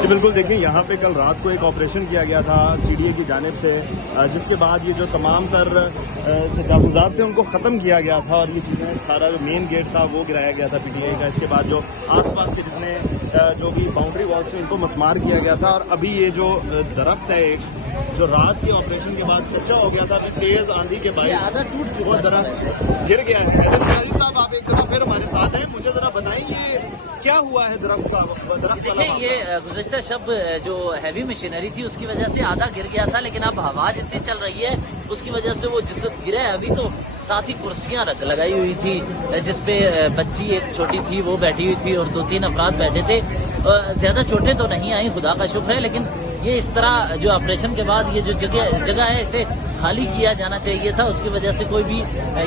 جی بالکل، دیکھیں یہاں پہ کل رات کو ایک آپریشن کیا گیا تھا سی ڈی اے کی جانب سے، جس کے بعد یہ جو تمام تر تجاوزات تھے ان کو ختم کیا گیا تھا، اور یہ چیزیں سارا مین گیٹ تھا وہ گرایا گیا تھا پی ٹی آئی کا۔ اس کے بعد جو آس پاس کے جتنے جو بھی باؤنڈری والس تھے ان کو مسمار کیا گیا تھا، اور ابھی یہ جو درخت ہے ایک جو رات کے آپریشن کے بعد کچا ہو گیا تھا، تیز آندھی کے باعث وہ درخت گر گیا ہے۔ حیدر صاحب، آپ ایک دفعہ پھر ہمارے ساتھ ہیں، مجھے ذرا بتائیں یہ کیا ہوا ہے درخت کا؟ دیکھیں، یہ گزشتہ شب جو ہیوی مشینری تھی اس کی وجہ سے آدھا گر گیا تھا، لیکن اب ہوا جتنی چل رہی ہے اس کی وجہ سے وہ جس گرا ہے۔ ابھی تو ساتھ ہی کرسیاں لگائی ہوئی تھی جس پہ بچی ایک چھوٹی تھی وہ بیٹھی ہوئی تھی اور 2-3 افراد بیٹھے تھے۔ زیادہ چوٹیں تو نہیں آئیں، خدا کا شکر ہے، لیکن یہ اس طرح جو آپریشن کے بعد یہ جو جگہ ہے اسے خالی کیا جانا چاہیے تھا، اس کی وجہ سے کوئی بھی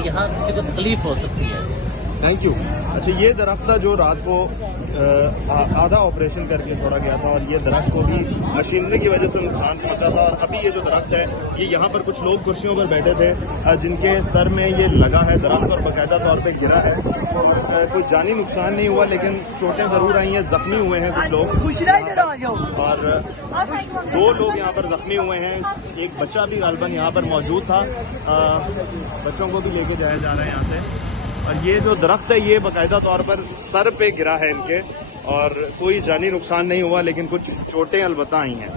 یہاں کسی کو تکلیف ہو سکتی ہے۔ Thank you. اچھا، یہ درخت تھا جو رات کو آدھا آپریشن کر کے چھوڑا گیا تھا، اور یہ درخت کو بھی مشینری کی وجہ سے نقصان پہنچا تھا، اور ابھی یہ جو درخت ہے یہ یہاں پر کچھ لوگ کرسیوں پر بیٹھے تھے جن کے سر میں یہ لگا ہے درخت اور باقاعدہ طور پہ گرا ہے۔ کوئی جانی نقصان نہیں ہوا، لیکن چوٹیں ضرور آئی ہیں، زخمی ہوئے ہیں کچھ لوگ، اور 2 لوگ یہاں پر زخمی ہوئے ہیں۔ ایک بچہ بھی غالباً یہاں پر موجود تھا، بچوں کو بھی لے کے جایا جا رہا ہے یہاں سے۔ اور یہ جو درخت ہے یہ باقاعدہ طور پر سر پہ گرا ہے ان کے، اور کوئی جانی نقصان نہیں ہوا، لیکن کچھ چوٹیں البتہ آئی ہیں۔